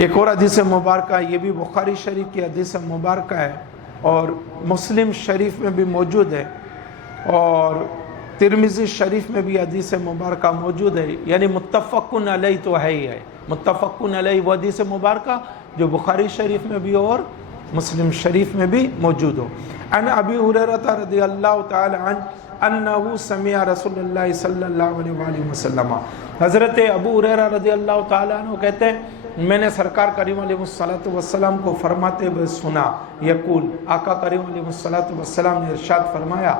ایک اور حدیث مبارکہ، یہ بھی بخاری شریف کی حدیث مبارکہ ہے اور مسلم شریف میں بھی موجود ہے اور ترمذی شریف میں بھی حدیث مبارکہ موجود ہے، یعنی متفقن علیہ تو ہے ہی ہے، متفقن علیہ وہ حدیث مبارکہ جو بخاری شریف میں بھی اور مسلم شریف میں بھی موجود ہو۔ عن ابی ہریرہ رضی اللہ تعالی عنہ انہ سمع رسول اللہ صلی اللہ علیہ وآلہ وسلم، حضرت ابو ہریرہ رضی اللہ تعالی عنہ کہتے ہیں میں نے سرکار کریم علیہ السلام کو فرماتے ہوئے سنا، یقول آقا کریم علیہ السلام نے ارشاد فرمایا،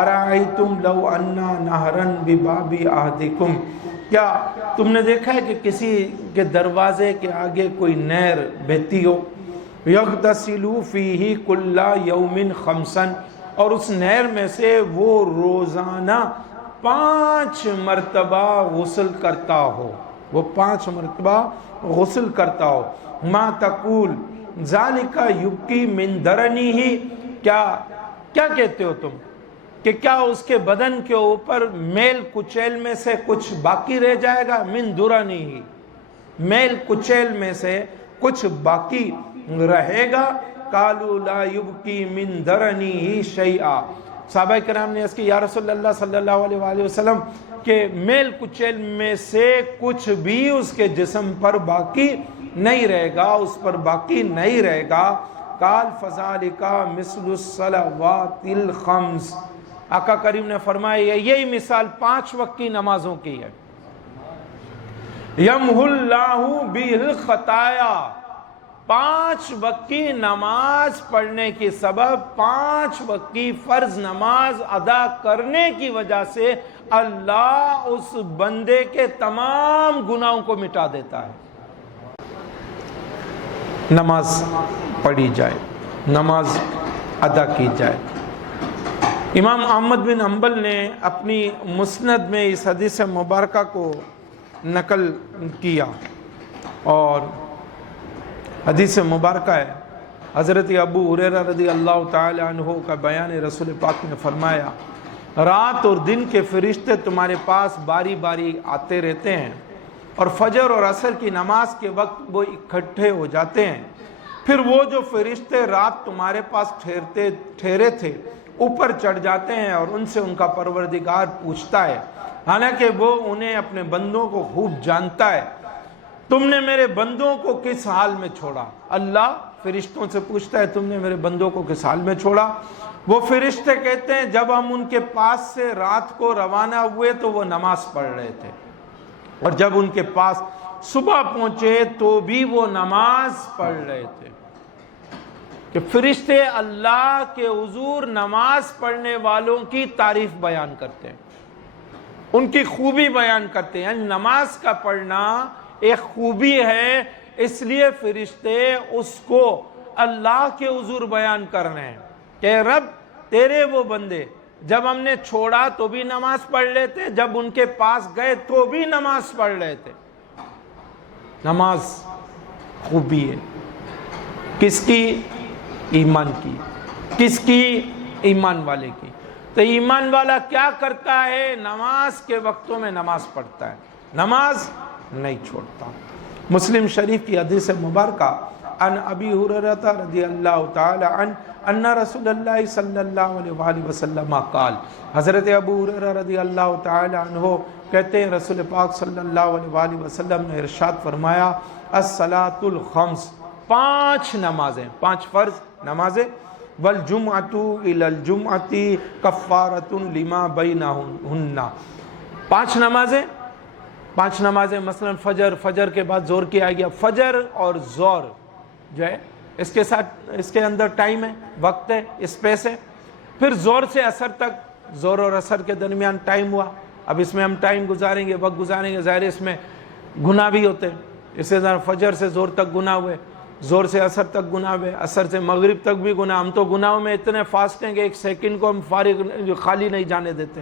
ارائیتم لو انا نہرن بباب احدکم، کیا تم نے دیکھا ہے کہ کسی کے دروازے کے آگے کوئی نہر بہتی ہو، یغتسل فیہ کل یوم خمسا، اور اس نہر میں سے وہ روزانہ 5 مرتبہ غسل کرتا ہو، وہ 5 مرتبہ غسل کرتا ہو، ما تقول ذالک یبکی من درنیہ، کیا کہتے ہو تم کہ کیا اس کے بدن کے اوپر میل کچیل میں سے کچھ باقی رہ جائے گا؟ من درنیہ، میل کچیل میں سے کچھ باقی رہے گا؟ قالوا لا یبکی من درنیہ شیئا، صحابہ کرام نے اس کی یا رسول اللہ صلی اللہ علیہ وآلہ وسلم کہ میل کچیل میں سے کچھ بھی اس کے جسم پر باقی نہیں رہے گا، اس پر باقی نہیں رہے گا۔ قال فذالک مثل الصلوات الخمس، آقا کریم نے فرمایا یہی مثال 5 وقت کی نمازوں کی ہے۔ یمحو اللہ بہ الخطایا، 5 وقت کی نماز پڑھنے کی سبب 5 وقت کی فرض نماز ادا کرنے کی وجہ سے اللہ اس بندے کے تمام گناہوں کو مٹا دیتا ہے۔ نماز پڑھی جائے، نماز ادا کی جائے۔ امام احمد بن حنبل نے اپنی مسند میں اس حدیث مبارکہ کو نقل کیا اور حدیث مبارکہ ہے، حضرت ابو ہریرہ رضی اللہ تعالی عنہ کا بیان، رسول پاک نے فرمایا رات اور دن کے فرشتے تمہارے پاس باری باری آتے رہتے ہیں اور فجر اور عصر کی نماز کے وقت وہ اکٹھے ہو جاتے ہیں، پھر وہ جو فرشتے رات تمہارے پاس ٹھہرے تھے اوپر چڑھ جاتے ہیں اور ان سے ان کا پروردگار پوچھتا ہے، حالانکہ وہ انہیں اپنے بندوں کو خوب جانتا ہے، تم نے میرے بندوں کو کس حال میں چھوڑا؟ اللہ فرشتوں سے پوچھتا ہے تم نے میرے بندوں کو کس حال میں چھوڑا؟ وہ فرشتے کہتے ہیں جب ہم ان کے پاس سے رات کو روانہ ہوئے تو وہ نماز پڑھ رہے تھے، اور جب ان کے پاس صبح پہنچے تو بھی وہ نماز پڑھ رہے تھے۔ کہ فرشتے اللہ کے حضور نماز پڑھنے والوں کی تعریف بیان کرتے ہیں، ان کی خوبی بیان کرتے ہیں، یعنی نماز کا پڑھنا ایک خوبی ہے، اس لیے فرشتے اس کو اللہ کے حضور بیان کر رہے ہیں کہ رب تیرے وہ بندے جب ہم نے چھوڑا تو بھی نماز پڑھ لیتے، جب ان کے پاس گئے تو بھی نماز پڑھ رہے تھے۔ نماز خوبی ہے، کس کی؟ ایمان کی۔ کس کی؟ ایمان والے کی۔ تو ایمان والا کیا کرتا ہے؟ نماز کے وقتوں میں نماز پڑھتا ہے، نماز نہیں چھوڑتا۔ مسلم شریف کی حدیث مبارکہ عن ابی ہریرہ رضی اللہ تعالی عنہ ان رسول اللہ صلی اللہ علیہ وآلہ وسلم قال، حضرت ابو ہریرہ رضی اللہ تعالی عنہ کہتے ہیں رسول پاک صلی اللہ علیہ وآلہ وسلم نے ارشاد فرمایا الصلاۃ الخمس، 5 نمازیں، 5 فرض نمازیں، والجمعۃ الی الجمعۃ کفارۃ لما بینہن، 5 نمازیں مثلا فجر کے بعد زور کی آئے گی، فجر اور زور جو ہے اس کے ساتھ اس کے اندر ٹائم ہے، وقت ہے، اسپیس ہے، پھر زور سے عصر تک، زور اور عصر کے درمیان ٹائم ہوا، اب اس میں ہم ٹائم گزاریں گے، وقت گزاریں گے، ظاہر اس میں گناہ بھی ہوتے ہیں، اس سے فجر سے زور تک گناہ ہوئے، زور سے عصر تک گناہ ہوئے، عصر سے مغرب تک بھی گناہ، ہم تو گناہوں میں اتنے فاسٹ ہیں کہ ایک سیکنڈ کو ہم خالی نہیں جانے دیتے،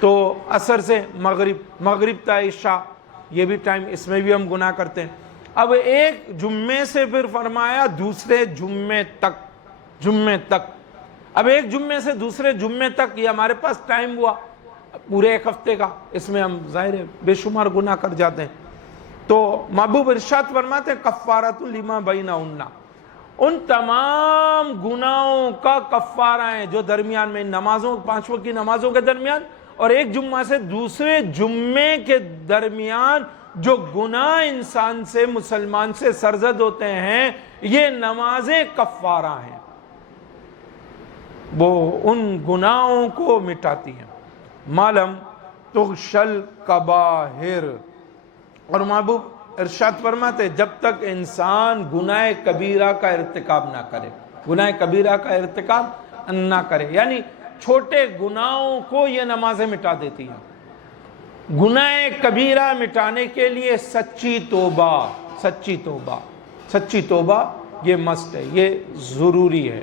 تو عصر سے مغرب تا عشاء یہ بھی ٹائم، اس میں بھی ہم گناہ کرتے ہیں۔ اب ایک جمعے سے پھر فرمایا دوسرے جمعے تک، اب ایک جمعے سے دوسرے جمعے تک یہ ہمارے پاس ٹائم ہوا پورے ایک ہفتے کا، اس میں ہم ظاہر ہے بے شمار گناہ کر جاتے ہیں۔ تو محبوب ارشاد فرماتے ہیں کفارۃ لما بینہن، ان تمام گناہوں کا کفارہ ہے جو درمیان میں نمازوں، 5 وقت کی نمازوں کے درمیان اور ایک جمعہ سے دوسرے جمعے کے درمیان جو گناہ انسان سے، مسلمان سے سرزد ہوتے ہیں، یہ نمازیں کفارہ ہیں، وہ ان گناہوں کو مٹاتی ہیں۔ معلوم تغشل کباہر، اور محبوب ارشاد فرماتے جب تک انسان گناہ کبیرہ کا ارتکاب نہ کرے، گناہ کبیرہ کا ارتکاب نہ کرے، یعنی چھوٹے گناہوں کو یہ نمازیں مٹا دیتی ہیں۔ گناہ کبیرہ مٹانے کے لیے سچی توبہ یہ مست ہے، یہ ضروری ہے۔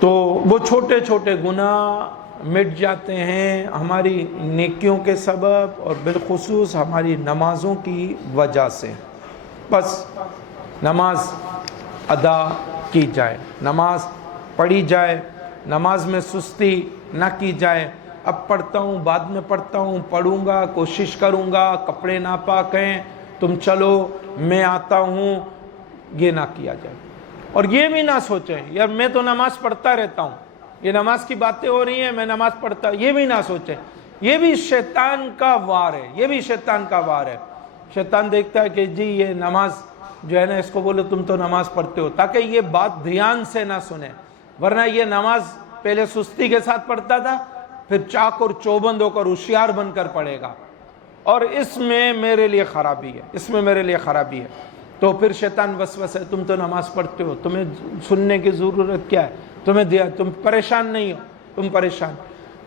تو وہ چھوٹے چھوٹے گناہ مٹ جاتے ہیں ہماری نیکیوں کے سبب اور بالخصوص ہماری نمازوں کی وجہ سے۔ بس نماز ادا کی جائے، نماز پڑھی جائے، نماز میں سستی نہ کی جائے، اب پڑھتا ہوں بعد میں پڑھتا ہوں، پڑھوں گا، کوشش کروں گا، کپڑے ناپاک ہیں تم چلو میں آتا ہوں، یہ نہ کیا جائے۔ اور یہ بھی نہ سوچیں یار میں تو نماز پڑھتا رہتا ہوں، یہ نماز کی باتیں ہو رہی ہیں میں نماز پڑھتا، یہ بھی نہ سوچیں، یہ بھی شیطان کا وار ہے، یہ بھی شیطان کا وار ہے۔ شیطان دیکھتا ہے کہ جی یہ نماز جو ہے نا، اس کو بولو تم تو نماز پڑھتے ہو، تاکہ یہ بات دھیان سے نہ سنیں، ورنہ یہ نماز پہلے سستی کے ساتھ پڑھتا تھا، پھر چاک اور چوبند ہو کر ہوشیار بن کر پڑھے گا، اور اس میں میرے لیے خرابی ہے، تو پھر شیطان وسوسہ ہے تم تو نماز پڑھتے ہو، تمہیں سننے کی ضرورت کیا ہے، تم پریشان نہیں ہو، تم پریشان۔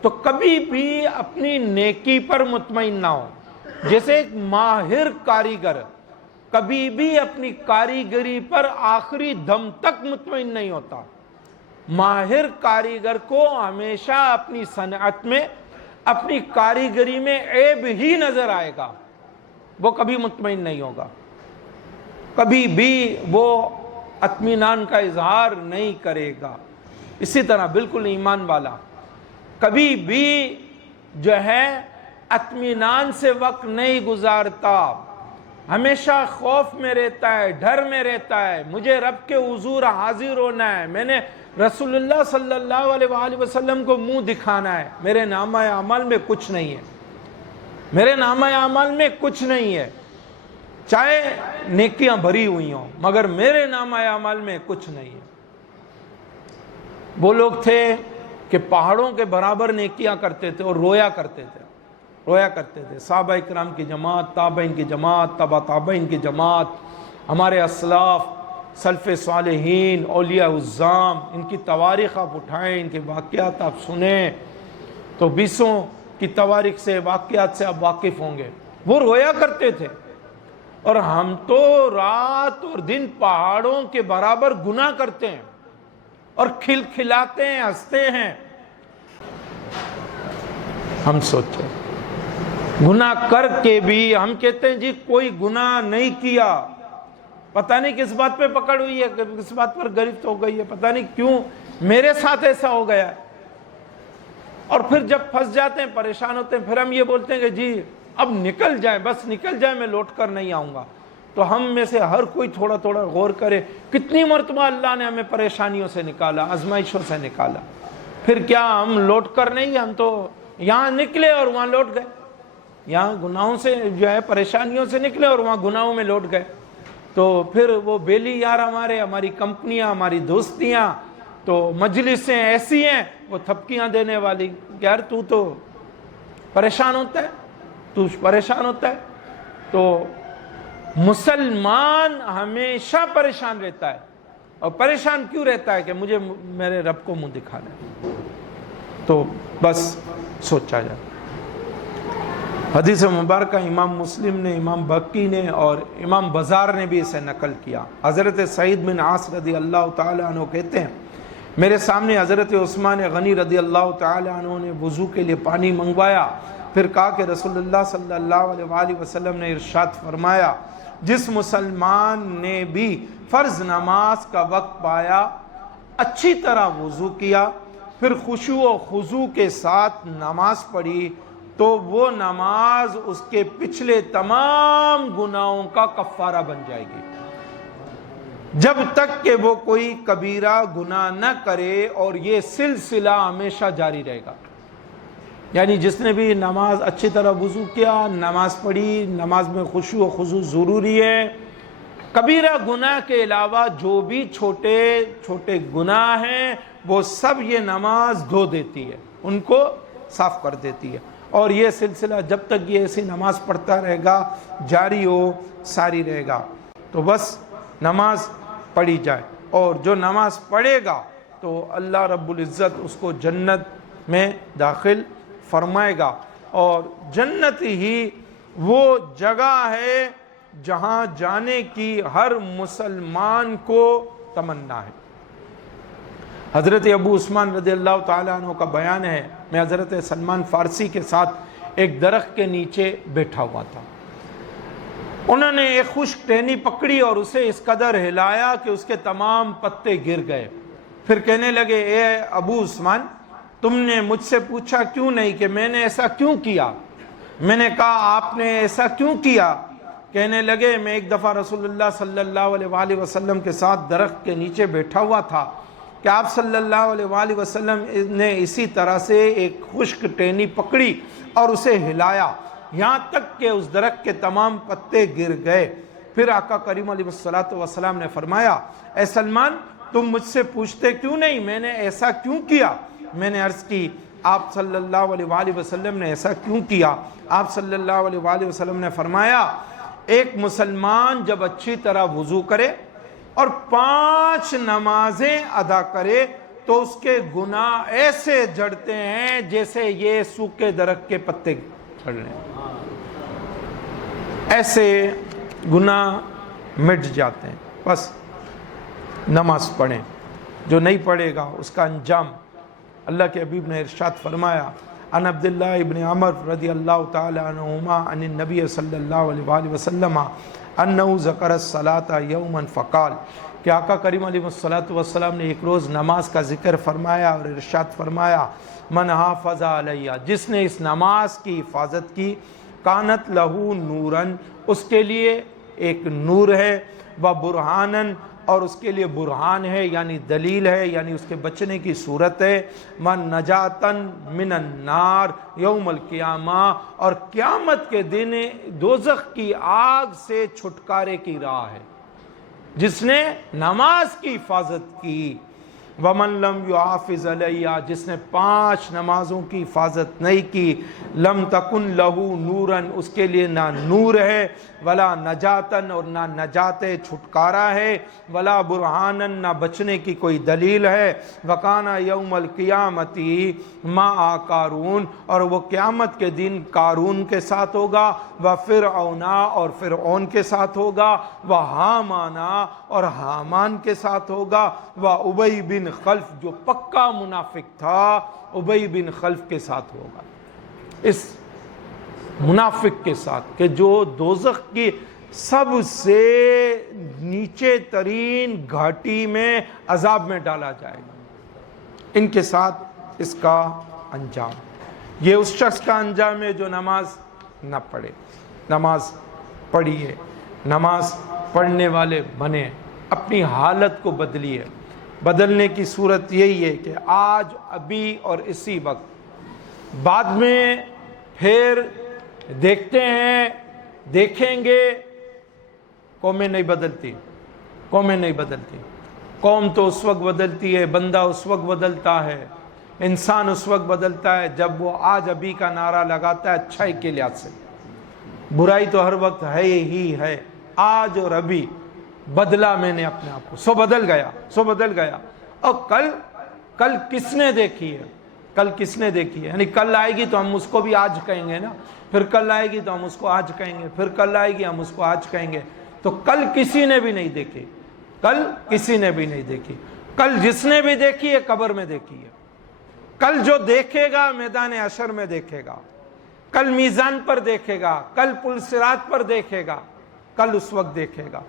تو کبھی بھی اپنی نیکی پر مطمئن نہ ہو، جیسے ایک ماہر کاریگر کبھی بھی اپنی کاریگری پر آخری دم تک مطمئن نہیں ہوتا۔ ماہر کاریگر کو ہمیشہ اپنی صنعت میں، اپنی کاریگری میں عیب ہی نظر آئے گا، وہ کبھی مطمئن نہیں ہوگا، کبھی بھی وہ اطمینان کا اظہار نہیں کرے گا۔ اسی طرح بالکل ایمان والا کبھی بھی جو ہے اطمینان سے وقت نہیں گزارتا، ہمیشہ خوف میں رہتا ہے، ڈر میں رہتا ہے، مجھے رب کے حضور حاضر ہونا ہے، میں نے رسول اللہ صلی اللہ علیہ وآلہ وسلم کو منہ دکھانا ہے، میرے نامہ اعمال میں کچھ نہیں ہے، میرے نامہ اعمال میں کچھ نہیں ہے، چاہے نیکیاں بھری ہوئی ہوں مگر میرے نامہ اعمال میں کچھ نہیں ہے۔ وہ لوگ تھے کہ پہاڑوں کے برابر نیکیاں کرتے تھے اور رویا کرتے تھے، صحابہ اکرام کی جماعت، تابعین کی جماعت، تبع تابعین کی جماعت، ہمارے اسلاف، سلف صالحین، اولیاء الظام، ان کی تواریخ آپ اٹھائیں، ان کے واقعات آپ سنیں تو 20 کی تواریخ سے، واقعات سے آپ واقف ہوں گے۔ وہ رویا کرتے تھے، اور ہم تو رات اور دن پہاڑوں کے برابر گناہ کرتے ہیں اور کھلکھلاتے ہیں، ہنستے ہیں۔ ہم سوچیں گناہ کر کے بھی ہم کہتے ہیں جی کوئی گناہ نہیں کیا، پتہ نہیں کس بات پہ پکڑ ہوئی ہے، کس بات پر گرفت ہو گئی ہے، پتہ نہیں کیوں میرے ساتھ ایسا ہو گیا ہے۔ اور پھر جب پھنس جاتے ہیں، پریشان ہوتے ہیں، پھر ہم یہ بولتے ہیں کہ جی اب نکل جائیں، بس نکل جائیں، میں لوٹ کر نہیں آؤں گا۔ تو ہم میں سے ہر کوئی تھوڑا تھوڑا غور کرے، کتنی مرتبہ اللہ نے ہمیں پریشانیوں سے نکالا، آزمائشوں سے نکالا، پھر کیا ہم لوٹ کر نہیں، ہم تو یہاں نکلے اور وہاں لوٹ گئے، یہاں گناہوں سے جو ہے پریشانیوں سے نکلے اور وہاں گناہوں میں لوٹ گئے۔ تو پھر وہ بیلی یار ہماری کمپنیاں، ہماری دوستیاں، تو مجلسیں ایسی ہیں وہ تھپکیاں دینے والی، یار تو پریشان ہوتا ہے۔ تو مسلمان ہمیشہ پریشان رہتا ہے، اور پریشان کیوں رہتا ہے کہ مجھے میرے رب کو منہ دکھانا ہے۔ تو بس سوچا جائے۔ حدیث مبارکہ امام مسلم نے، امام بقی نے اور امام بزار نے بھی اسے نقل کیا۔ حضرت سعید بن عاص رضی اللہ تعالیٰ عنہ کہتے ہیں میرے سامنے حضرت عثمان غنی رضی اللہ تعالیٰ عنہ نے وضو کے لیے پانی منگوایا، پھر کہا کہ رسول اللہ صلی اللہ علیہ وآلہ وسلم نے ارشاد فرمایا، جس مسلمان نے بھی فرض نماز کا وقت پایا، اچھی طرح وضو کیا، پھر خشوع و خضوع کے ساتھ نماز پڑھی، تو وہ نماز اس کے پچھلے تمام گناہوں کا کفارہ بن جائے گی، جب تک کہ وہ کوئی کبیرہ گناہ نہ کرے، اور یہ سلسلہ ہمیشہ جاری رہے گا۔ یعنی جس نے بھی نماز اچھی طرح وضو کیا، نماز پڑھی، نماز میں خشوع و خضوع ضروری ہے، کبیرہ گناہ کے علاوہ جو بھی چھوٹے چھوٹے گناہ ہیں وہ سب یہ نماز دھو دیتی ہے، ان کو صاف کر دیتی ہے، اور یہ سلسلہ جب تک یہ ایسی نماز پڑھتا رہے گا جاری ہو ساری رہے گا۔ تو بس نماز پڑھی جائے، اور جو نماز پڑھے گا تو اللہ رب العزت اس کو جنت میں داخل فرمائے گا، اور جنت ہی وہ جگہ ہے جہاں جانے کی ہر مسلمان کو تمنا ہے۔ حضرت ابو عثمان رضی اللہ تعالیٰ عنہ کا بیان ہے، میں حضرت سلمان فارسی کے ساتھ ایک درخت کے نیچے بیٹھا ہوا تھا، انہوں نے ایک خشک ٹہنی پکڑی اور اسے اس قدر ہلایا کہ اس کے تمام پتے گر گئے۔ پھر کہنے لگے، اے ابو عثمان، تم نے مجھ سے پوچھا کیوں نہیں کہ میں نے ایسا کیوں کیا؟ میں نے کہا آپ نے ایسا کیوں کیا؟ کہنے لگے، میں ایک دفعہ رسول اللہ صلی اللہ علیہ وآلہ وسلم کے ساتھ درخت کے نیچے بیٹھا ہوا تھا کہ آپ صلی اللہ علیہ وآلہ وسلم نے اسی طرح سے ایک خشک ٹہنی پکڑی اور اسے ہلایا یہاں تک کہ اس درخت کے تمام پتے گر گئے۔ پھر آقا کریم علیہ السلام نے فرمایا، اے سلمان، تم مجھ سے پوچھتے کیوں نہیں میں نے ایسا کیوں کیا؟ میں نے عرض کی، آپ صلی اللہ علیہ وآلہ وسلم نے ایسا کیوں کیا؟ آپ صلی اللہ علیہ وآلہ وسلم نے فرمایا، ایک مسلمان جب اچھی طرح وضو کرے اور 5 نمازیں ادا کرے تو اس کے گناہ ایسے جھڑتے ہیں جیسے یہ سوکھے درخت کے پتے جھڑ رہے ہیں، ایسے گناہ مٹ جاتے ہیں۔ بس نماز پڑھیں، جو نہیں پڑھے گا اس کا انجام، اللہ کے حبیب نے ارشاد فرمایا، عن عبداللہ ابن عمر رضی اللہ تعالی عنہما عن النبی صلی اللہ علیہ وآلہ وسلم انہو ذکر الصلاة یوما فقال، کہ آقا کریم علیہ السلام نے ایک روز نماز کا ذکر فرمایا اور ارشاد فرمایا، من حافظ علیہ، جس نے اس نماز کی حفاظت کی، کانت لہو نوراً، اس کے لیے ایک نور ہے، و برہاناً، اور اس کے لیے برہان ہے یعنی دلیل ہے، یعنی اس کے بچنے کی صورت ہے، من نجاتن من النار یوم القیامہ، اور قیامت کے دن دوزخ کی آگ سے چھٹکارے کی راہ ہے جس نے نماز کی حفاظت کی۔ ومن لم یحافظ علیہ، جس نے 5 نمازوں کی حفاظت نہیں کی، لم تکن لہو نوراً، اس کے لیے نہ نور ہے، ولا نجاتن، اور نہ نجات چھٹکارا ہے، ولا برہانن، نہ بچنے کی کوئی دلیل ہے، وکانا یوم القیامتی مع قارون، اور وہ قیامت کے دن قارون کے ساتھ ہوگا، وفرعونا، اور فرعون کے ساتھ ہوگا، وہامانا، اور حامان کے ساتھ ہوگا، وابی بن خلف، جو پکا منافق تھا، ابی بن خلف کے ساتھ ہوگا، اس منافق کے ساتھ کہ جو دوزخ کی سب سے نیچے ترین گھاٹی میں عذاب میں ڈالا جائے گا، ان کے ساتھ اس کا انجام۔ یہ اس شخص کا انجام ہے جو نماز نہ پڑھے۔ نماز پڑھیے، نماز پڑھنے والے بنے، اپنی حالت کو بدلیے۔ بدلنے کی صورت یہی ہے کہ آج، ابھی اور اسی وقت، بعد میں پھر دیکھتے ہیں، دیکھیں گے، قومیں نہیں بدلتی، قومیں نہیں بدلتی، قوم تو اس وقت بدلتی ہے، بندہ اس وقت بدلتا ہے، انسان اس وقت بدلتا ہے جب وہ آج ابھی کا نعرہ لگاتا ہے اچھائی کے لحاظ سے۔ برائی تو ہر وقت ہے ہی ہے، آج اور ابھی بدلا میں نے اپنے آپ کو، سو بدل گیا، سو بدل گیا۔ اور کل کس نے دیکھی ہے؟ کل کس نے دیکھی ہے؟ یعنی کل آئے گی تو ہم اس کو بھی آج کہیں گے نا، پھر کل آئے گی تو ہم اس کو آج کہیں گے، پھر کل آئے گی ہم اس کو آج کہیں گے۔ تو کل کسی نے بھی نہیں دیکھی، کل کسی نے بھی نہیں دیکھی۔ کل جس نے بھی دیکھی ہے قبر میں دیکھی ہے، کل جو دیکھے گا میدان حشر میں دیکھے گا، کل میزان پر دیکھے گا، کل پل صراط پر دیکھے گا، کل اس وقت دیکھے گا،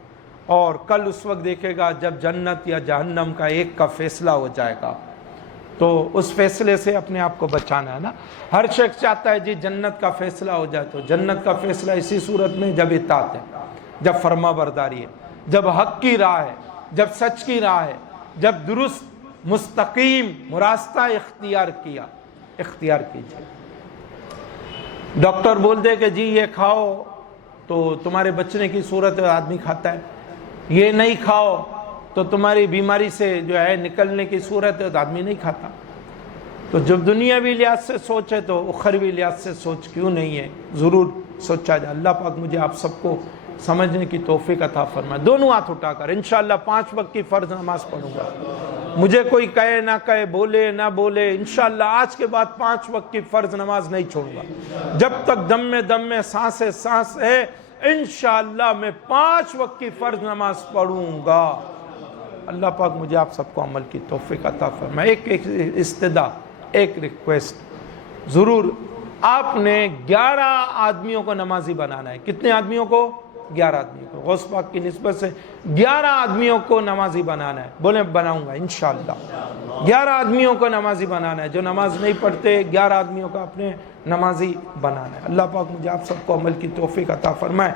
اور کل اس وقت دیکھے گا جب جنت یا جہنم کا ایک کا فیصلہ ہو جائے گا۔ تو اس فیصلے سے اپنے آپ کو بچانا ہے نا. ہر شخص چاہتا ہے جی جنت کا فیصلہ ہو جائے. تو جنت کا فیصلہ اسی صورت میں جب اطاعت ہے، جب فرما برداری ہے، جب حق کی راہ ہے، جب سچ کی راہ ہے، جب درست مستقیم راستہ اختیار کیجیے. ڈاکٹر بول دے کہ جی یہ کھاؤ تو تمہارے بچنے کی صورت آدمی کھاتا ہے، یہ نہیں کھاؤ تو تمہاری بیماری سے جو ہے نکلنے کی صورت ہے تو آدمی نہیں کھاتا. تو جب دنیاوی لحاظ سے سوچ ہے تو اخروی لحاظ سے سوچ کیوں نہیں ہے؟ ضرور سوچا جائے. اللہ پاک مجھے آپ سب کو سمجھنے کی توفیق عطا فرمائے. دونوں ہاتھ اٹھا کر انشاءاللہ 5 وقت کی فرض نماز پڑھوں گا. مجھے کوئی کہے نہ کہے، بولے نہ بولے، انشاءاللہ آج کے بعد 5 وقت کی فرض نماز نہیں چھوڑوں گا. جب تک دم میں سانس ہے انشاءاللہ میں 5 وقت کی فرض نماز پڑھوں گا. اللہ پاک مجھے آپ سب کو عمل کی توفیق عطا فرمائے. ایک استدعا، ایک ریکویسٹ، ضرور آپ نے 11 آدمیوں کو نمازی بنانا ہے. کتنے آدمیوں کو؟ 11 آدمیوں کو. غوث پاک کی نسبت سے 11 آدمیوں کو نمازی بنانا ہے. بولیں بناؤں گا انشاءاللہ. 11 آدمیوں کو نمازی بنانا ہے. جو نماز نہیں پڑھتے 11 آدمیوں کو اپنے نمازی بنانا ہے. اللہ پاک مجھے آپ سب کو عمل کی توفیق عطا فرمائے.